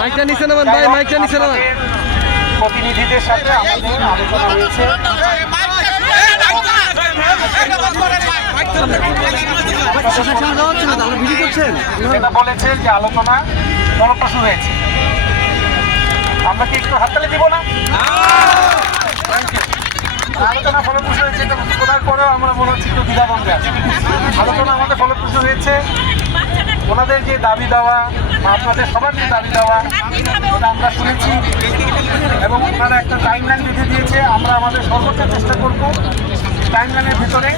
মাইকটা নিচে নামান ভাই, মাইকটা নিচে নামান। প্রতিনিধিদের সাথে আমাদের আলোচনা হয়েছে। যেটা বলেছেন যে আলোচনা ফলপ্রসূ হয়েছে, আমরা কি একটু হাততালি দিব না? আলোচনা ফলপ্রসূ হয়েছে, এটা শোনার পরেও আমরা মনে হচ্ছে একটু দ্বিধাদ্বন্দ্বে আছে। আলোচনা আমাদের ফলপ্রসূ হয়েছে। ওনাদের যে দাবি দেওয়া, আপনাদের সবার যে দাবি দেওয়া, ওটা আমরা শুনেছি এবং ওনারা একটা টাইমলাইন বেঁধে দিয়েছে। আমরা আমাদের সর্বোচ্চ চেষ্টা করব টাইমলাইনের ভিতরে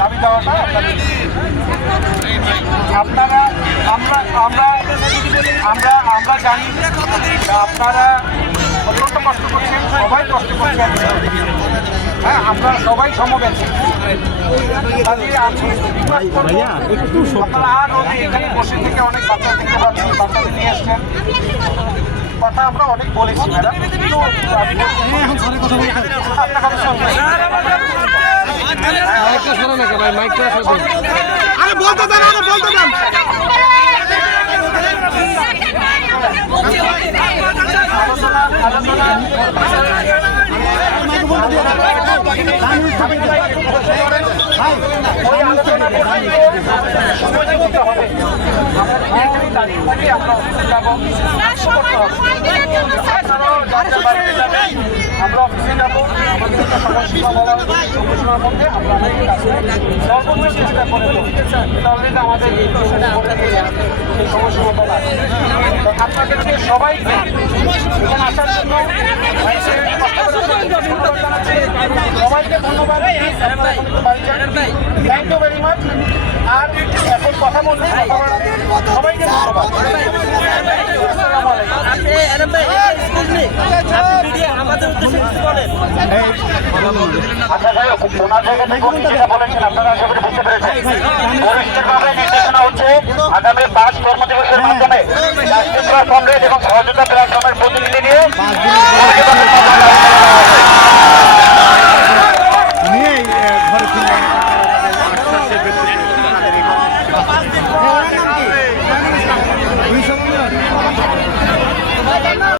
দাবি দেওয়াটা আপনারা আমরা জানি আপনারা অত্যন্ত কষ্ট করছেন, সবাই কষ্ট করছেন। হ্যাঁ, আমরা সবাই সমবেত। আপনারা আর রোদে এখানে বসে থেকে অনেক বাচ্চা দেখতে পাচ্ছি, বাচ্চাদের নিয়ে এসছেন। কথা আমরা অনেক বলেছি ম্যাডাম, আপনার কথা শুনবেন। আমরা অফিসে যাবো, সমস্যা বলার সমস্যার মধ্যে আমরা সর্বোচ্চ চেষ্টা করে তাহলে আমাদের এই সমস্যা বলা। আপনাদেরকে সবাইকে এখানে আসার জন্য সবাইকে ধন্যবাদ। Thank you very much. আর এখন কথা বলতে সবাইকে ধন্যবাদ। আগামী 5 কর্মদিবসের মাধ্যমে কংগ্রেস এবং সহযোগিতা প্ল্যাটফর্মের প্রতিনিধি নিয়ে